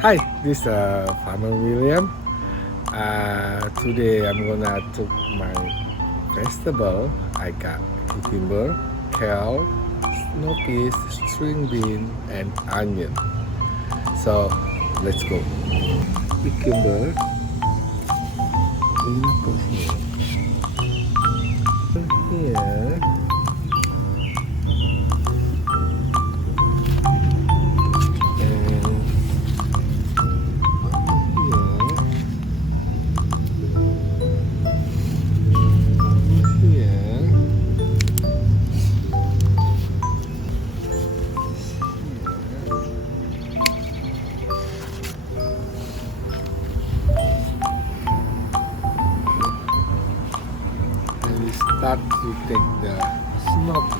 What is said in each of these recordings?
Hi, this is Farmer William. Today I'm gonna cook my vegetable. I got cucumber, kale, snow peas, string bean, and onion. So let's go. Cucumber, we put here, and here. And we start to take the smoke.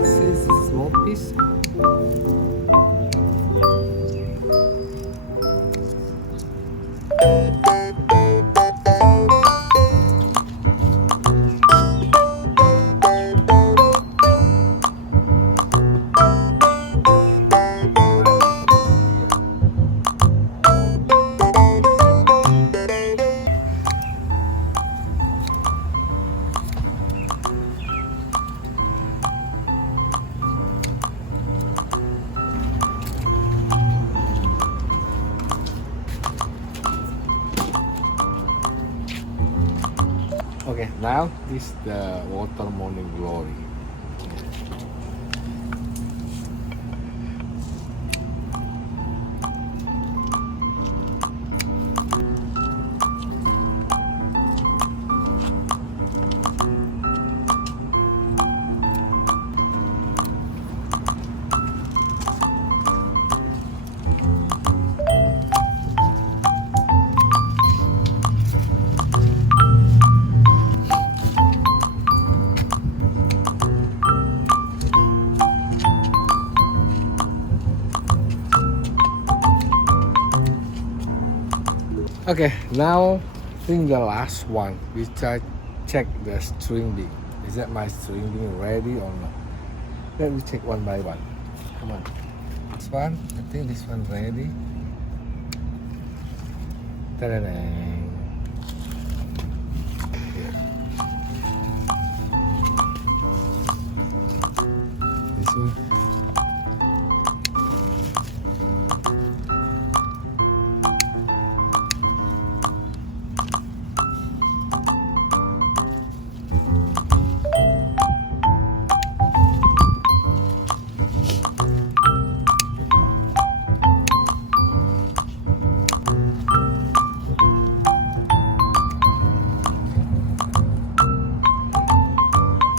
This is small piece. Okay, now this is the water morning glory. Okay, now I think the last one. We try check the string bean. Is that my string bean ready or not? Let me check one by one. Come on. This one, I think this one ready. Ta-da-da. Here. This one.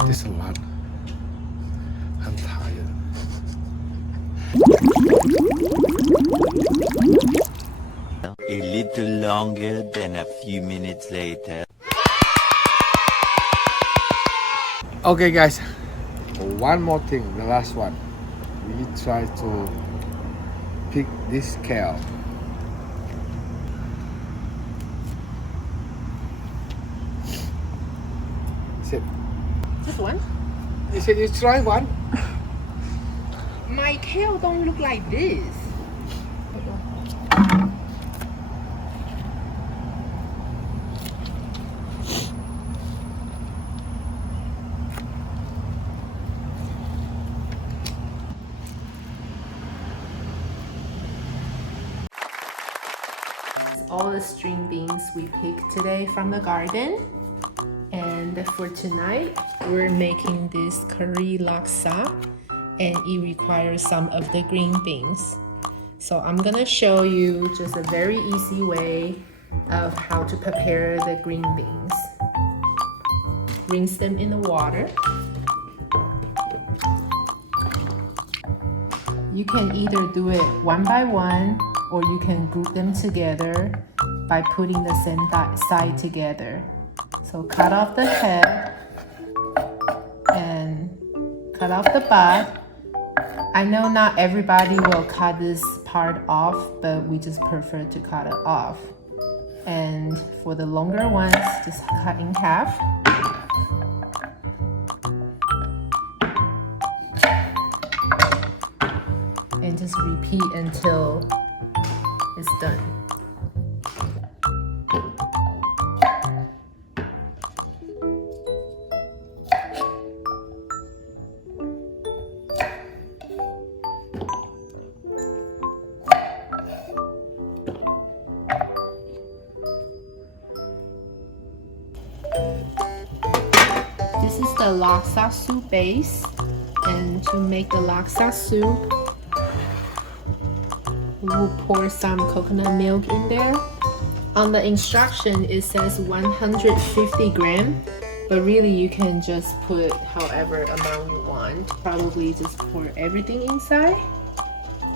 There's a lot. I'm tired. A little longer than a few minutes later. Okay, guys. One more thing, the last one. We try to pick this kale. Is it? This one? Is it? You try one? My kale don't look like this. All the string beans we picked today from the garden. And for tonight, we're making this curry laksa, and it requires some of the green beans. So I'm gonna show you just a very easy way of how to prepare the green beans. Rinse them in the water. You can either do it one by one, or you can group them together by putting the same side together. So cut off the head and cut off the butt I know not everybody will cut this part off, but we just prefer to cut it off. And for the longer ones, just cut in half. And just repeat until it's done. This is the laksa soup base, and to make the laksa soup, we will pour some coconut milk in there. On the instruction, it says 150 grams, but really you can just put however amount you want. Probably just pour everything inside.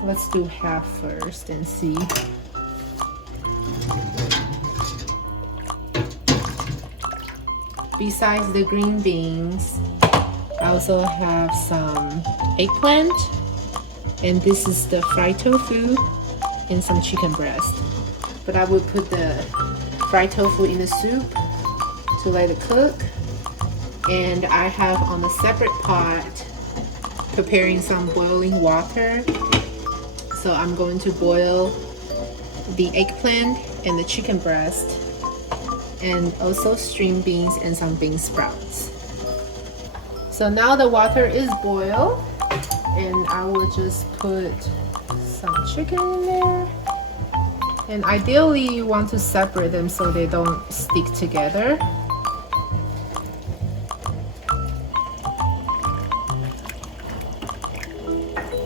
Let's do half first and see. Besides the green beans, I also have some eggplant, and this is the fried tofu and some chicken breast. But I would put the fried tofu in the soup to let it cook. And I have on a separate pot preparing some boiling water. So I'm going to boil the eggplant and the chicken breast, and also string beans and some bean sprouts. So now the water is boiled, and I will just put some chicken in there. And ideally you want to separate them so they don't stick together.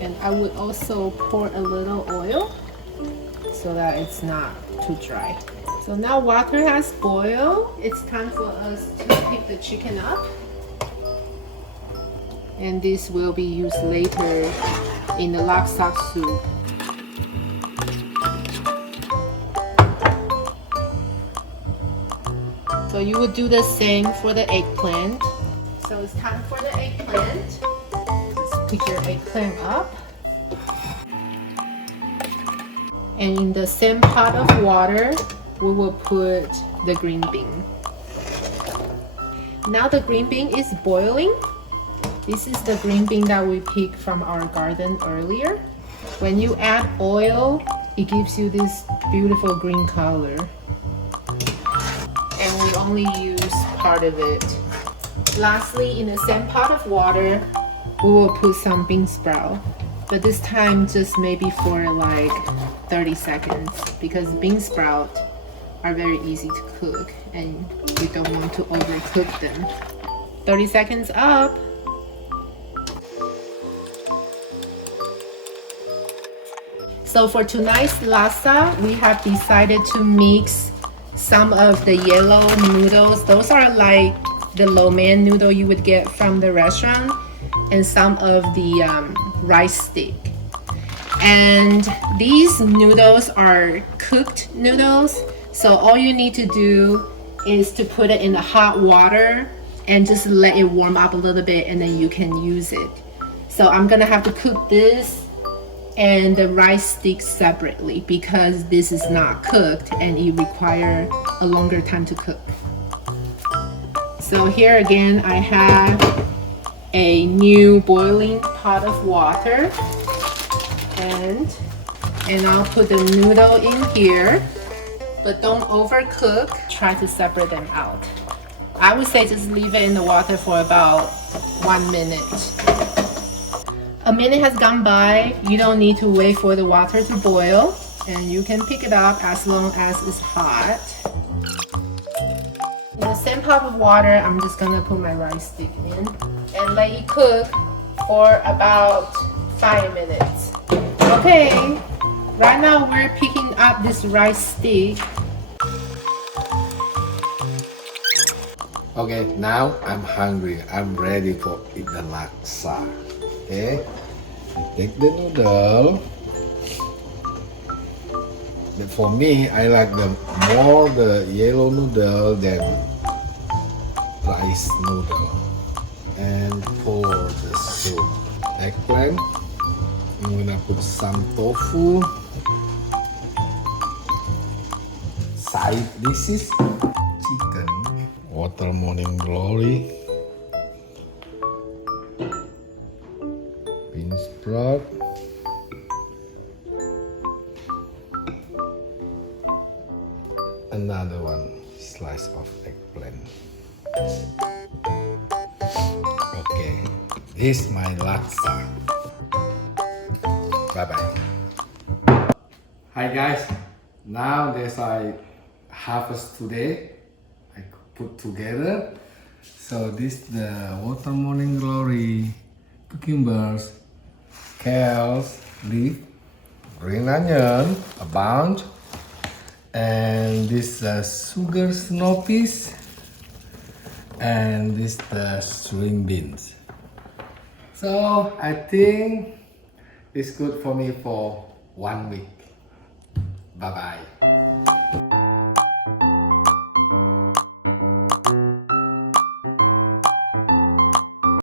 And I would also pour a little oil so that it's not too dry. So now water has boiled. It's time for us to pick the chicken up. And this will be used later in the laksa soup. So you would do the same for the eggplant. So it's time for the eggplant. Just pick your eggplant up. And in the same pot of water, we will put the green bean. Now the green bean is boiling. This is the green bean that we picked from our garden earlier. When you add oil, it gives you this beautiful green color. And we only use part of it. Lastly, in the same pot of water, we will put some bean sprout. But this time just maybe for like 30 seconds, because bean sprout are very easy to cook and you don't want to overcook them. 30 seconds up. So for tonight's laksa, we have decided to mix some of the yellow noodles. Those are like the lo mein noodle you would get from the restaurant, and some of the rice stick. And these noodles are cooked noodles, so all you need to do is to put it in the hot water and just let it warm up a little bit, and then you can use it. So I'm gonna have to cook this and the rice sticks separately because this is not cooked and it requires a longer time to cook. So here again, I have a new boiling pot of water, and I'll put the noodle in here, but don't overcook. Try to separate them out. I would say just leave it in the water for about 1 minute. A minute has gone by. You don't need to wait for the water to boil, and you can pick it up as long as it's hot. In the same pot of water, I'm just gonna put my rice stick in and let it cook for about 5 minutes. Okay, right now we're picking up this rice stick. Okay, now I'm hungry. I'm ready for eat the laksa. Okay, take the noodle. But for me, I like more the yellow noodle than rice noodle. And pour the soup. Eggplant, I'm gonna put some tofu. Side dishes, chicken, water morning glory, bean sprout, another one slice of eggplant. Okay, this is my laksa. Bye bye. Hi guys, now there's I harvest today. I put together. So this the water morning glory, cucumbers, kales, leaf, green onion, a bunch, and this sugar snow peas, and this the string beans. So I think it's good for me for 1 week. Bye bye.